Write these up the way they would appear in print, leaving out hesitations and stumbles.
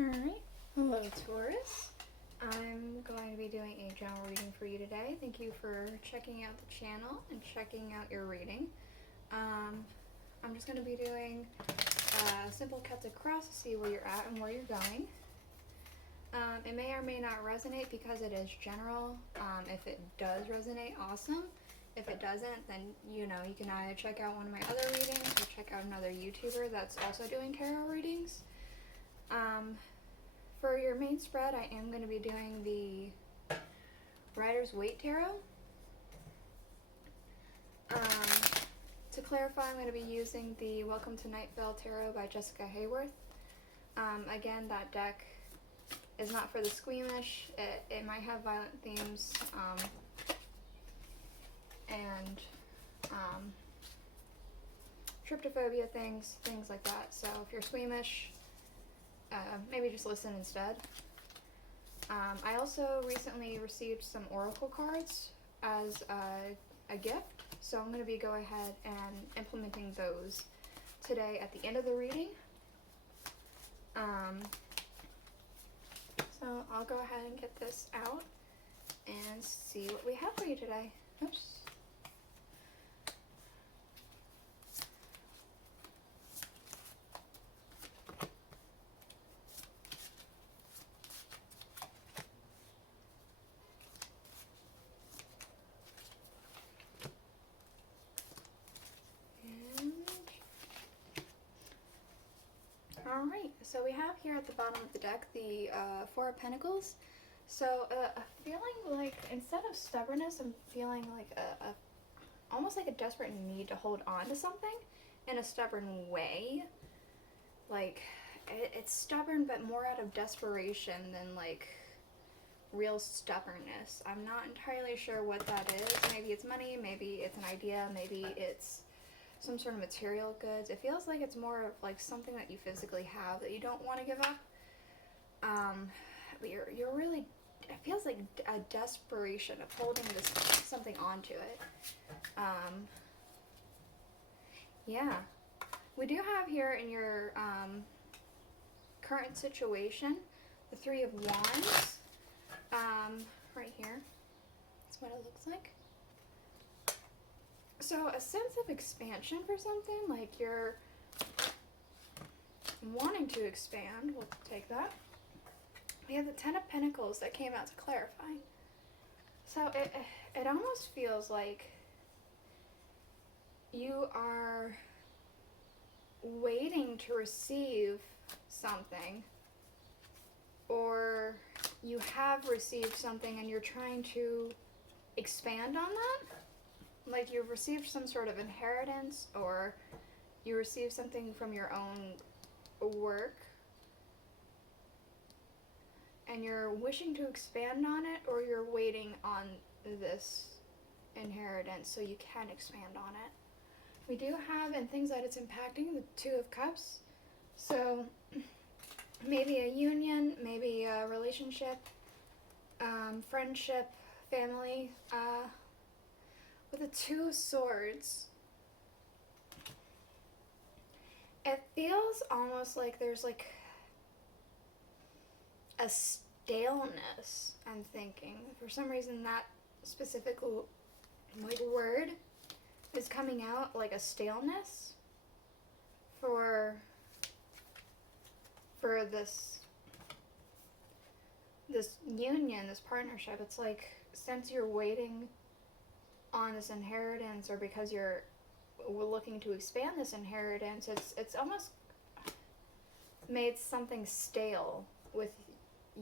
Alright, hello Taurus. I'm going to be doing a general reading for you today. Thank you for checking out the channel and checking out your reading. I'm just going to be doing simple cuts across to see where you're at and where you're going. It may or may not resonate because it is general. If it does resonate, awesome. If it doesn't, then you can either check out one of my other readings or check out another YouTuber that's also doing tarot readings. For your main spread, I am going to be doing the Rider-Waite tarot. To clarify, I'm going to be using the Welcome to Night Vale tarot by Jessica Hayworth. Again, that deck is not for the squeamish. It might have violent themes and tryptophobia things like that. So if you're squeamish, maybe just listen instead. I also recently received some oracle cards as a gift, so I'm going to be going ahead and implementing those today at the end of the reading. So I'll go ahead and get this out and see what we have for you today. Oops. Alright, so we have here at the bottom of the deck the Four of Pentacles. So a feeling like, instead of stubbornness, I'm feeling like almost like a desperate need to hold on to something in a stubborn way. Like, it's stubborn but more out of desperation than like real stubbornness. I'm not entirely sure what that is. Maybe it's money, maybe it's an idea, maybe it's some sort of material goods. It feels like it's more of like something that you physically have that you don't want to give up. But you're really, it feels like a desperation of holding something onto it. Yeah. We do have here in your current situation the Three of Wands. Right here. That's what it looks like. So a sense of expansion for something, like you're wanting to expand. We'll take that. We have the Ten of Pentacles that came out to clarify. So it almost feels like you are waiting to receive something, or you have received something and you're trying to expand on that. Like you've received some sort of inheritance, or you received something from your own work and you're wishing to expand on it, or you're waiting on this inheritance so you can expand on it. We do have, and things that it's impacting, the Two of Cups. So maybe a union, maybe a relationship, friendship, family. With the Two of Swords, it feels almost like there's like a staleness, I'm thinking. For some reason that specific like word is coming out, like a staleness for this union, this partnership. It's like, since you're waiting on this inheritance, or because you're looking to expand this inheritance, it's almost made something stale with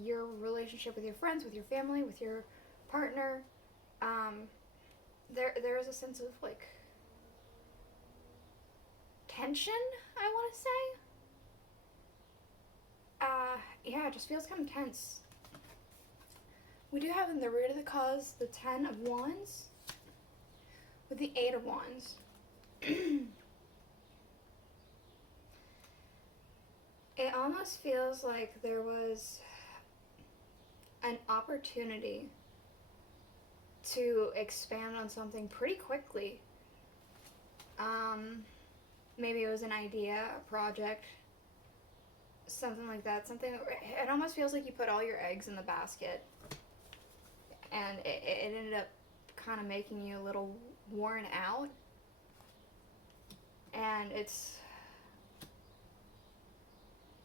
your relationship with your friends, with your family, with your partner. There is a sense of like tension, I want to say. Yeah, it just feels kind of tense. We do have in the root of the cause the Ten of Wands with the Eight of Wands. It almost feels like there was an opportunity to expand on something pretty quickly. Maybe it was an idea, a project, something like that. Something, it almost feels like you put all your eggs in the basket, and it ended up kind of making you a little worn out. And it's,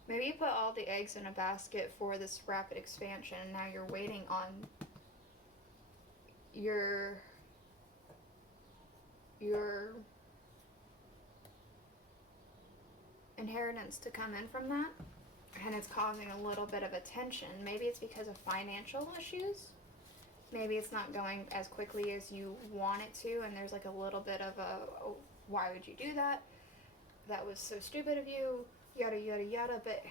maybe you put all the eggs in a basket for this rapid expansion, and now you're waiting on your inheritance to come in from that, and it's causing a little bit of a tension. Maybe it's because of financial issues. Maybe it's not going as quickly as you want it to, and there's like a little bit of a, oh, why would you do that? That was so stupid of you, yada yada yada. But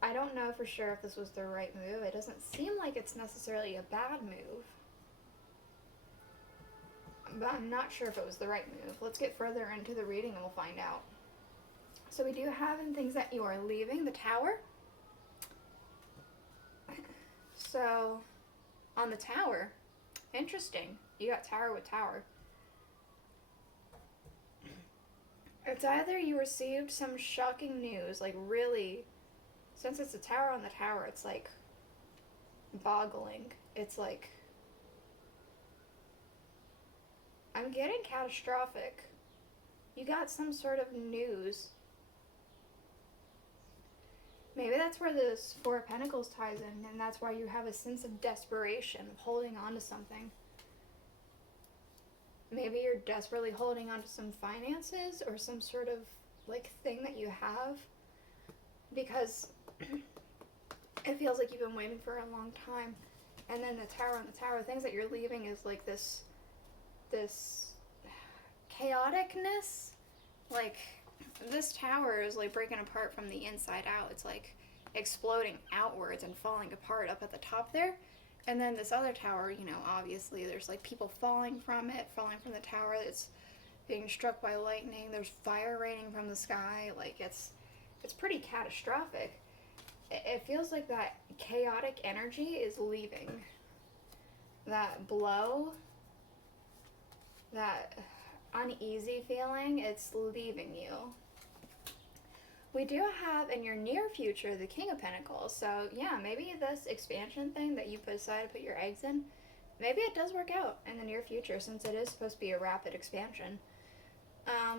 I don't know for sure if this was the right move. It doesn't seem like it's necessarily a bad move, but I'm not sure if it was the right move. Let's get further into the reading and we'll find out. So we do have in things that you are leaving the Tower. So on the Tower, interesting. You got Tower with Tower. It's either you received some shocking news, like really, since it's a Tower on the Tower, it's like boggling. It's like, I'm getting catastrophic. You got some sort of news. Maybe that's where this Four of Pentacles ties in, and that's why you have a sense of desperation, of holding on to something. Maybe you're desperately holding on to some finances or some sort of like thing that you have, because it feels like you've been waiting for a long time. And then the Tower on the Tower, things that you're leaving is like this chaoticness. Like, this tower is like breaking apart from the inside out. It's like exploding outwards and falling apart up at the top there. And then this other tower, you know, obviously there's like people falling from it, falling from the tower. It's being struck by lightning. There's fire raining from the sky. Like, it's pretty catastrophic. It feels like that chaotic energy is leaving. That blow, that uneasy feeling, it's leaving you. We do have in your near future the King of Pentacles. So yeah, maybe this expansion thing that you decided to put your eggs in, maybe it does work out in the near future, since it is supposed to be a rapid expansion.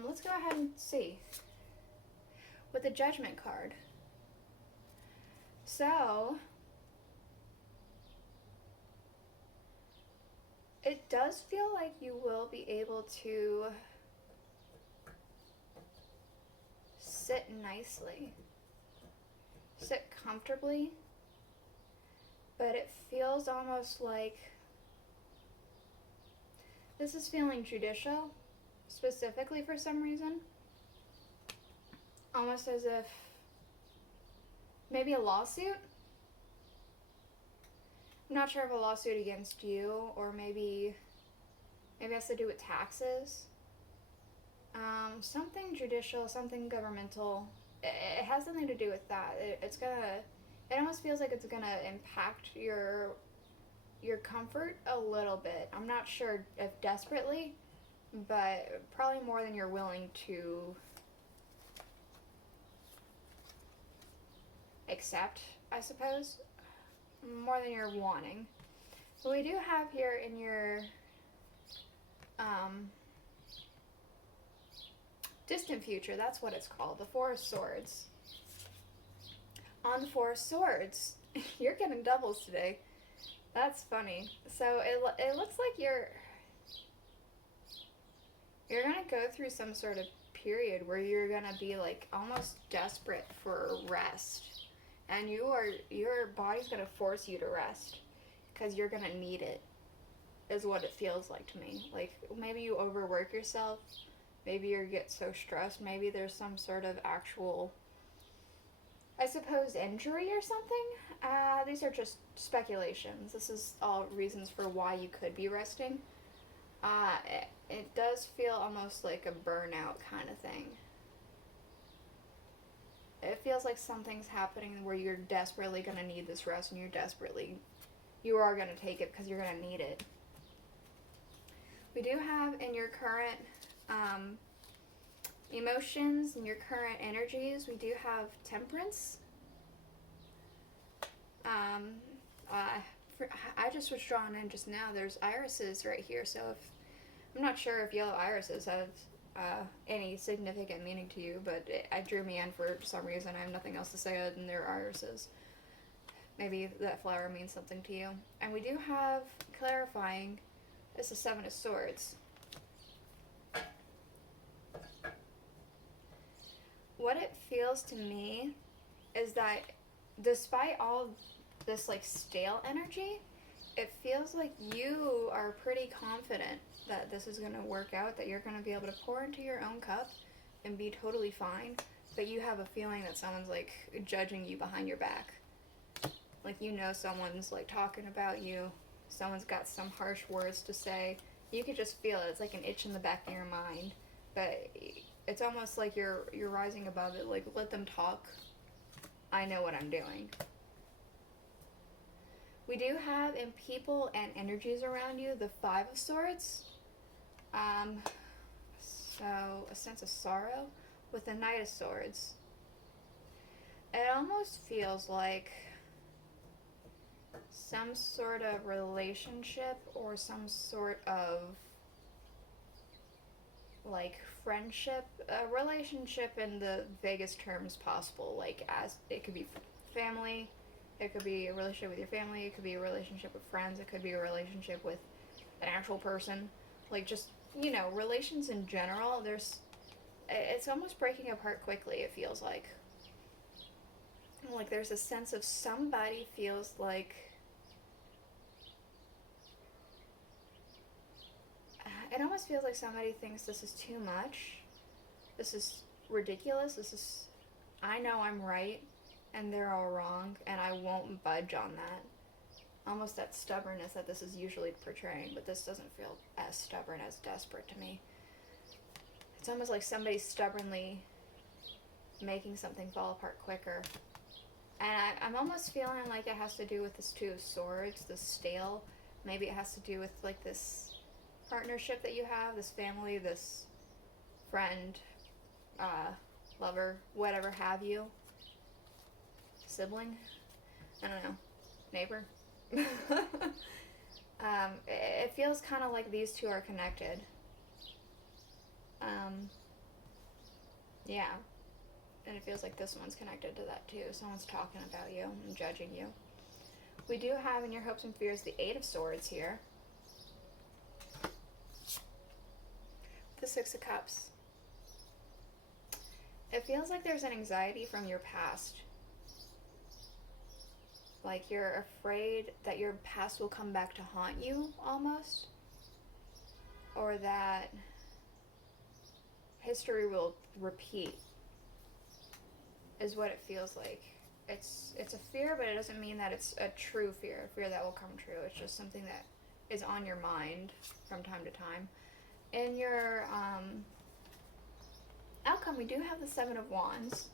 Let's go ahead and see. With the Judgment card. So it does feel like you will be able to sit nicely, sit comfortably, but it feels almost like this is feeling judicial, specifically for some reason. Almost as if maybe a lawsuit. I'm not sure if a lawsuit against you, or maybe it has to do with taxes. Something judicial, something governmental. It has something to do with that. It almost feels like it's gonna impact your comfort a little bit. I'm not sure if desperately, but probably more than you're willing to accept, I suppose. More than you're wanting. So we do have here in your distant future, that's what it's called, the Four of Swords. On the Four of Swords, you're getting doubles today. That's funny. So it looks like you're gonna go through some sort of period where you're gonna be like almost desperate for rest. And your body's gonna force you to rest because you're gonna need it, is what it feels like to me. Like, maybe you overwork yourself, maybe you get so stressed, maybe there's some sort of actual, I suppose, injury or something. These are just speculations. This is all reasons for why you could be resting. It does feel almost like a burnout kind of thing. It feels like something's happening where you're desperately going to need this rest, and you are going to take it because you're going to need it. We do have in your current Emotions and your current energies, we do have Temperance. I just was drawn in just now. There's irises right here, so if I'm not sure if yellow irises have any significant meaning to you, but it drew me in for some reason. I have nothing else to say other than they're irises. Maybe that flower means something to you. And we do have clarifying. It's the Seven of Swords. What it feels to me is that despite all this like stale energy, it feels like you are pretty confident that this is going to work out, that you're going to be able to pour into your own cup and be totally fine, but you have a feeling that someone's like judging you behind your back. Like, you know, someone's like talking about you, someone's got some harsh words to say. You could just feel it. It's like an itch in the back of your mind, but it's almost like you're rising above it. Like, let them talk. I know what I'm doing. We do have in people and energies around you the Five of Swords. So a sense of sorrow with the Knight of Swords. It almost feels like some sort of relationship or some sort of like friendship, a relationship in the vaguest terms possible. Like, as it could be family, it could be a relationship with your family, it could be a relationship with friends, it could be a relationship with an actual person. Like, just, you know, relations in general, it's almost breaking apart quickly, it feels like. Like, there's a sense of somebody feels like it almost feels like somebody thinks this is too much. This is ridiculous. I know I'm right and they're all wrong, and I won't budge on that. Almost that stubbornness that this is usually portraying, but this doesn't feel as stubborn as desperate to me. It's almost like somebody's stubbornly making something fall apart quicker. And I'm almost feeling like it has to do with this Two of Swords, this stale. Maybe it has to do with like this partnership that you have, this family, this friend, lover, whatever have you. Sibling? I don't know. Neighbor? It feels kind of like these two are connected. Yeah. And it feels like this one's connected to that too. Someone's talking about you and judging you. We do have in your hopes and fears the Eight of Swords here. The Six of Cups. It feels like there's an anxiety from your past. Like, you're afraid that your past will come back to haunt you, almost. Or that history will repeat, is what it feels like. It's a fear, but it doesn't mean that it's a true fear, a fear that will come true. It's just something that is on your mind from time to time. In your outcome, we do have the Seven of Wands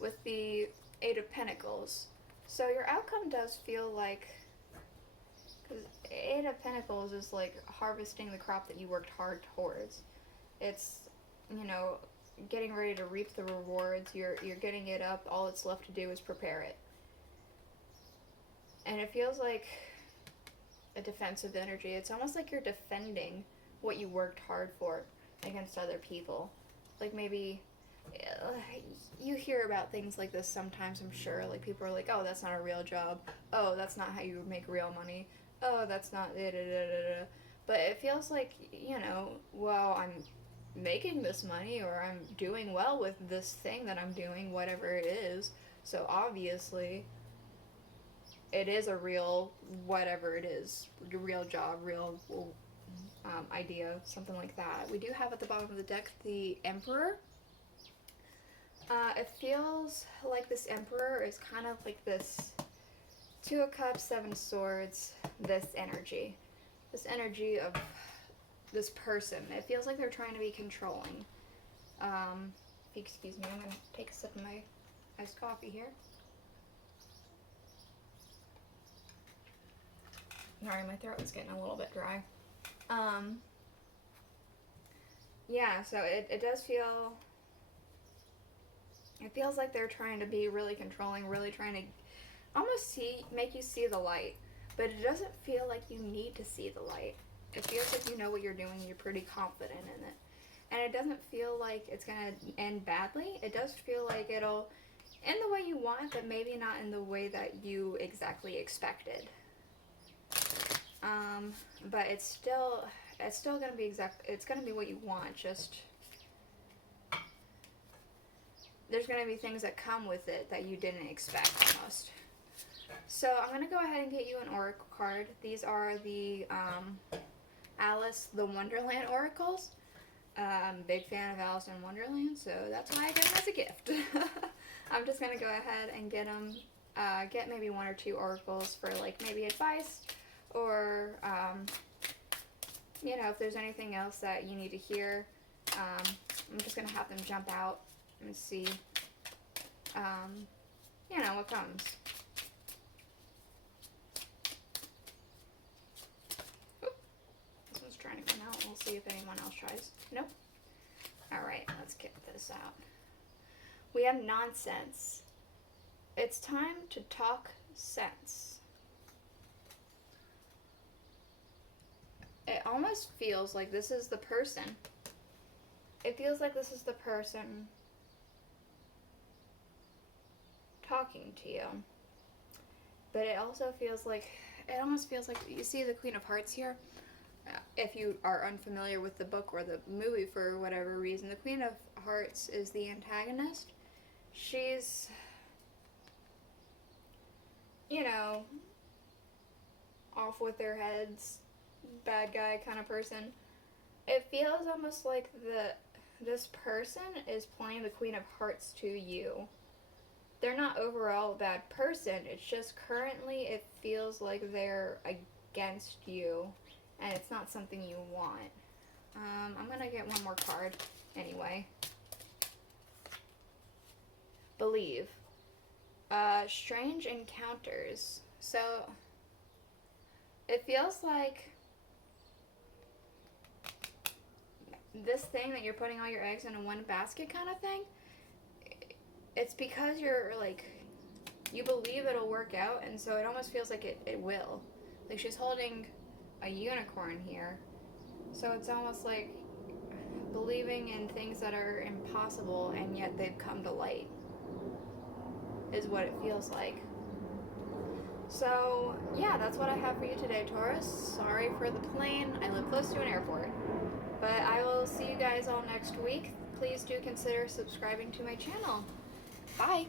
with the Eight of Pentacles. So your outcome does feel like, because Eight of Pentacles is like harvesting the crop that you worked hard towards. It's, you know, getting ready to reap the rewards. You're getting it up. All it's left to do is prepare it. And it feels like a defensive energy. It's almost like you're defending what you worked hard for against other people. Like, maybe you hear about things like this sometimes, I'm sure. Like, people are like, oh, that's not a real job. Oh, that's not how you make real money. Oh, that's not da-da-da-da-da. But it feels like, you know, well, I'm making this money, or I'm doing well with this thing that I'm doing, whatever it is. So obviously it is a real whatever it is, a real job, real idea, something like that. We do have at the bottom of the deck the Emperor. It feels like this Emperor is kind of like this Two of Cups, Seven of Swords, this energy of this person. It feels like they're trying to be controlling. If you excuse me, I'm going to take a sip of my iced coffee here. Sorry, my throat is getting a little bit dry. yeah, so it does feel, it feels like they're trying to be really controlling, really trying to almost make you see the light, but it doesn't feel like you need to see the light. It feels like you know what you're doing, you're pretty confident in it. And it doesn't feel like it's going to end badly. It does feel like it'll end the way you want, but maybe not in the way that you exactly expected. But it's still going to be it's going to be what you want, just there's going to be things that come with it that you didn't expect almost. So I'm going to go ahead and get you an oracle card. These are the Alice the Wonderland oracles. Big fan of Alice in Wonderland, so that's why I get them as a gift. I'm just going to go ahead and get them, get maybe 1 or 2 oracles for like maybe advice, or you know, if there's anything else that you need to hear. I'm just going to have them jump out and see, you know, what comes. This one's trying to come out. We'll see if anyone else tries. Nope. Alright, let's get this out. We have nonsense. It's time to talk sense. It almost feels like this is the person. It feels like this is the person talking to you. But it also feels like, it almost feels like, you see the Queen of Hearts here? If you are unfamiliar with the book or the movie for whatever reason, the Queen of Hearts is the antagonist. She's, you know, off with their heads, bad guy kind of person. It feels almost like this person is playing the Queen of Hearts to you. They're not overall a bad person, it's just currently it feels like they're against you. And it's not something you want. I'm going to get one more card anyway. Believe. Strange encounters. So, it feels like this thing that you're putting all your eggs in one basket kind of thing. It's because you're like, you believe it'll work out, and so it almost feels like it will. Like she's holding a unicorn here, so it's almost like believing in things that are impossible and yet they've come to light is what it feels like. So yeah, that's what I have for you today, Taurus. Sorry for the plane, I live close to an airport, but I will see you guys all next week. Please do consider subscribing to my channel. Bye.